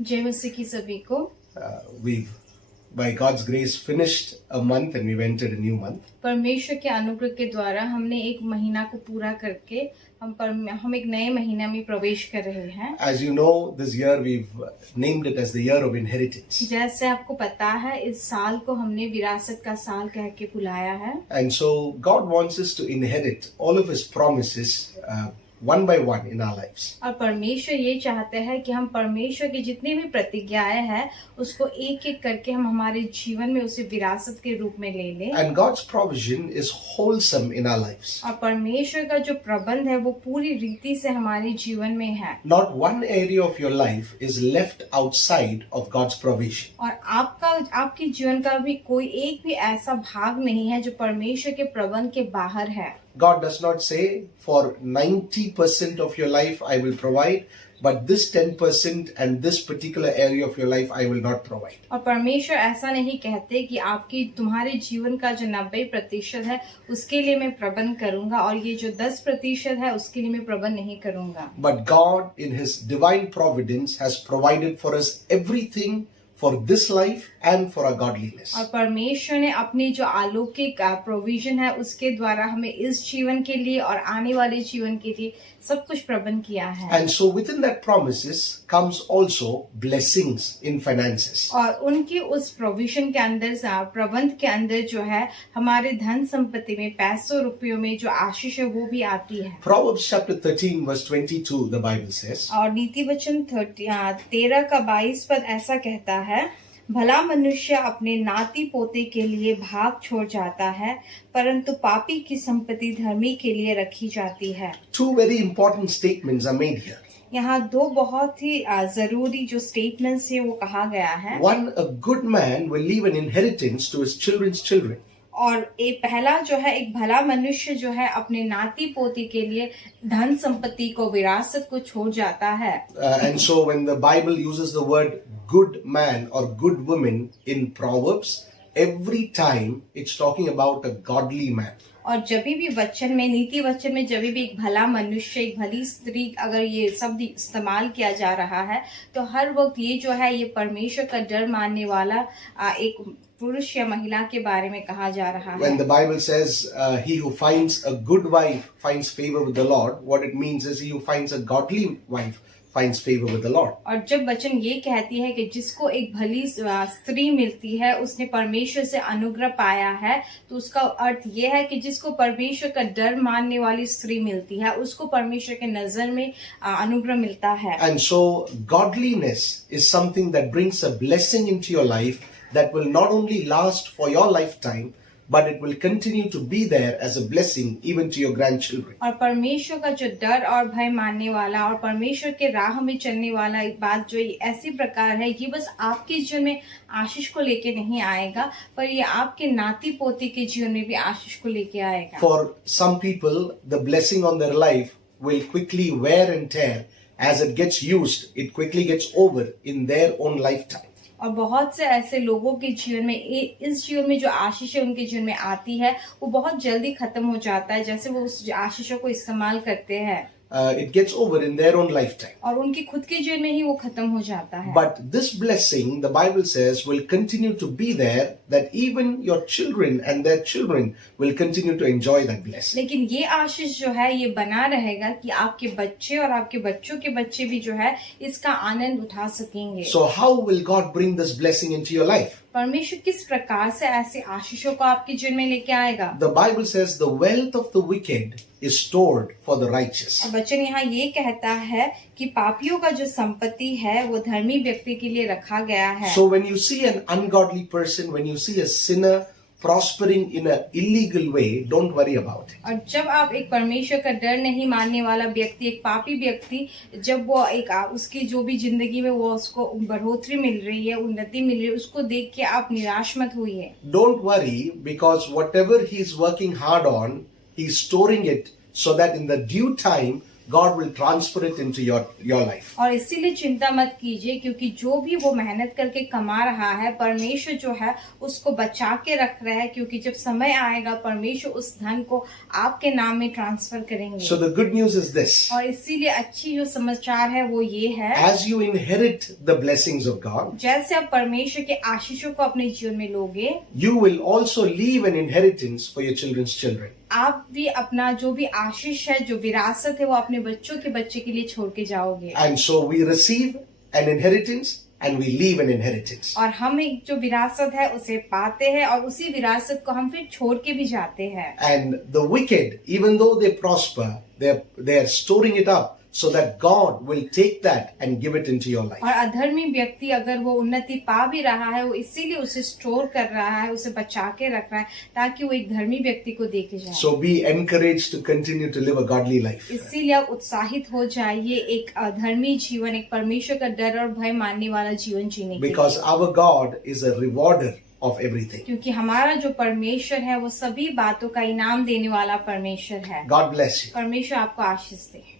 जय मसीह की सभी को। We've, by God's grace, finished a month and we've entered a new month. परमेश्वर के अनुग्रह के द्वारा हमने एक महीना को पूरा करके हम एक नए महीना में प्रवेश कर रहे हैं। As you know, this year we've named it as the year of inheritance. जैसे आपको पता है, इस साल को हमने विरासत का साल कह के बुलाया है। And so God wants us to inherit all of His promises one by one in our lives. और परमेश्वर ये चाहते हैं कि हम परमेश्वर की जितनी भी प्रतिज्ञाएं हैं उसको एक एक करके हम हमारे जीवन में उसे विरासत के रूप में ले लें। And God's provision is wholesome in our lives. और परमेश्वर का जो प्रबंध है वो पूरी रीति से हमारे जीवन में है। Not one area of your life is left outside of God's provision. और आपके जीवन का भी कोई एक भी ऐसा भाग नहीं है जो परमेश्वर के प्रबंध के बाहर है। God does not say for 90% of your life I will provide, but this 10% and this particular area of your life I will not provide. और परमेश्वर ऐसा नहीं कहते कि तुम्हारे जीवन का जो 90% है उसके लिए मैं प्रबंध करूंगा और ये जो 10% है उसके लिए मैं प्रबंध नहीं करूंगा। But God in His divine providence has provided for us everything for this life and for our godliness. और परमेश्वर ने अपनी जो अलौकिक प्रोविजन है उसके द्वारा हमें इस जीवन के लिए और आने वाले जीवन के लिए सब कुछ प्रबंध किया है। And so within that promises comes also blessings in finances. और उनकी उस प्रोविजन के अंदर प्रबंध के अंदर जो है हमारे धन संपत्ति में पैसों रुपयों में जो आशीष है वो भी आती है। Proverbs chapter 13 verse 22 the Bible says. और नीति वचन 13:22 पद ऐसा कहता है, भला मनुष्य अपने नाती पोते के लिए भाग छोड़ जाता है, परंतु पापी की संपत्ति धर्मी के लिए रखी जाती है। Two very important statements are made here. यहाँ दो बहुत ही जरूरी जो स्टेटमेंट्स है वो कहा गया है। One, a good man will leave an inheritance to his children's children. और पहला जो है एक भला मनुष्य जो है अपने नाती पोती के लिए धन संपत्ति को विरासत को छोड़ जाता है। And so when the Bible uses the word good man or good woman in Proverbs, every time it's talking about a godly man. और जब भी वचन में नीति वचन में जब भी एक भला मनुष्य एक भली स्त्री अगर ये शब्द इस्तेमाल किया जा रहा है तो हर वक्त ये जो है ये परमेश्वर का डर मानने वाला एक पुरुष या महिला के बारे में कहा जा रहा है। When the Bible says he who finds a good wife finds favor with the Lord, what it means is he who finds a godly wife finds favor with the Lord. और जब वचन ये कहती है कि जिसको एक भली स्त्री मिलती है उसने परमेश्वर से अनुग्रह पाया है, तो उसका अर्थ ये है कि जिसको परमेश्वर का डर मानने वाली स्त्री मिलती है उसको परमेश्वर के नजर में अनुग्रह मिलता है। And so godliness is something that brings a blessing into your life that will not only last for your lifetime, but it will continue to be there as a blessing even to your grandchildren. और परमेश्वर का जो डर और भय मानने वाला और परमेश्वर के राह में चलने वाला एक बात जो ऐसी प्रकार है, ये बस आपके जीवन में आशीष को लेके नहीं आएगा, पर ये आपके नाती पोती के जीवन में भी आशीष को लेके आएगा। For some people, the blessing on their life will quickly wear and tear. As it gets used, it quickly gets over in their own lifetime. और बहुत से ऐसे लोगों के जीवन में इस जीवन में जो आशीष है उनके जीवन में आती है वो बहुत जल्दी खत्म हो जाता है, जैसे वो उस आशीषों को इस्तेमाल करते हैं। It gets over in their own lifetime. और उनके खुद के जीवन में ही वो खत्म हो जाता है। But this blessing, the Bible says, will continue to be there, that even your children and their children will continue to enjoy that blessing. लेकिन ये आशीष जो है ये बना रहेगा कि आपके बच्चे और आपके बच्चों के बच्चे भी जो है इसका आनंद उठा सकेंगे। So how will God bring this blessing into your life? परमेश्वर किस प्रकार से ऐसे आशीषों को आपके जीवन में लेके आएगा? The Bible says the wealth of the wicked is stored for the righteous. वचन यहाँ ये कहता है कि पापियों का जो संपत्ति है वो धर्मी व्यक्ति के लिए रखा गया है। So when you see an ungodly person, when you see a sinner prospering in an illegal way, don't worry about it. और जब आप एक परमेश्वर का डर नहीं मानने वाला व्यक्ति, एक पापी व्यक्ति, जब वो एक उसकी जो भी जिंदगी में वो उसको बढ़ोतरी मिल रही है, उन्नति मिल रही है, उसको देख के आप निराश मत होइए। Don't worry, because whatever he is working hard on, he is storing it so that in the due time God will transfer it into your life. और इसीलिए चिंता मत कीजिए, क्योंकि जो भी वो मेहनत करके कमा रहा है, परमेश्वर जो है उसको बचा के रख रहा है, क्योंकि जब समय आएगा परमेश्वर उस धन को आपके नाम में ट्रांसफर करेंगे। So the good news is this. और इसीलिए अच्छी जो समाचार है वो ये है, As you inherit the blessings of God, जैसे आप परमेश्वर के आशीषों को अपने जीवन में लोगे, you will also leave an inheritance for your children's children. आप भी अपना जो भी आशीष है, जो विरासत है, वो अपने बच्चों के बच्चे के लिए छोड़ के जाओगे। And so we receive an inheritance and we leave an inheritance. और हम एक जो विरासत है उसे पाते हैं और उसी विरासत को हम फिर छोड़ के भी जाते हैं। And the wicked, even though they prosper, they are storing it up so that God will take that and give it into your life. और अधर्मी व्यक्ति अगर वो उन्नति पा भी रहा है, वो इसीलिए उसे स्टोर कर रहा है, उसे बचा के रख रहा है, ताकि वो एक धर्मी व्यक्ति को दे के जाए। So be encouraged to continue to live a godly life. इसीलिए आप उत्साहित हो जाइए, एक धर्मी जीवन, एक परमेश्वर का डर और भय मानने वाला जीवन जीने के लिए। Because our God is a rewarder of everything. क्योंकि हमारा जो परमेश्वर है वो सभी बातों का इनाम देने वाला परमेश्वर है। God bless you. परमेश्वर आपको आशीष दे।